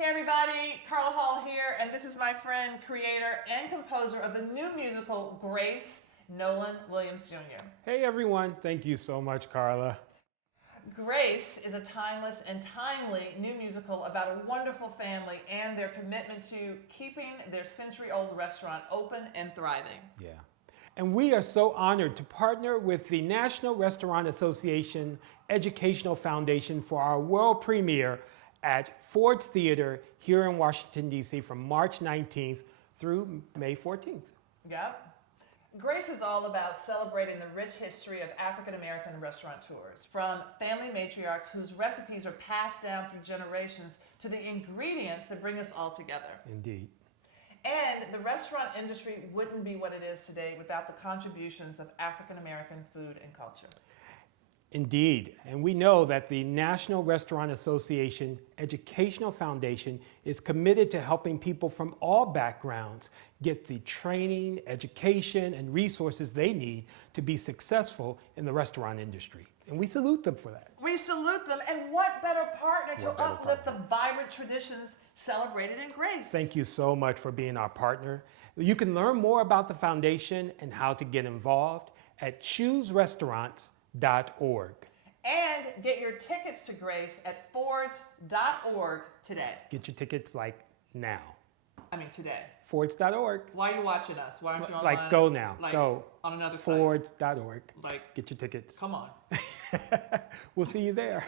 Hey everybody, Carla Hall here, and this is my friend, creator, and composer of the new musical, Grace, Nolan Williams Jr. Hey everyone, thank you so much, Carla. Grace is a timeless and timely new musical about a wonderful family and their commitment to keeping their century-old restaurant open and thriving. Yeah. And we are so honored to partner with the National Restaurant Association Educational Foundation for our world premiere at Ford's Theater here in Washington, D.C. from March 19th through May 14th. Yep. Grace is all about celebrating the rich history of African American restaurateurs, from family matriarchs whose recipes are passed down through generations to the ingredients that bring us all together. Indeed. And the restaurant industry wouldn't be what it is today without the contributions of African American food and culture. Indeed, and we know that the National Restaurant Association Educational Foundation is committed to helping people from all backgrounds get the training, education, and resources they need to be successful in the restaurant industry. And we salute them for that. We salute them, and what better partner to uplift the vibrant traditions celebrated in Grace. Thank you so much for being our partner. You can learn more about the foundation and how to get involved at chooserestaurants.org. And get your tickets to Grace at fords.org today. Get your tickets like now. I mean today. Fords.org. Why are you watching us? Why aren't you online? Like go now. Like, go. On another site. Fords.org. Like, get your tickets. come on. We'll see you there.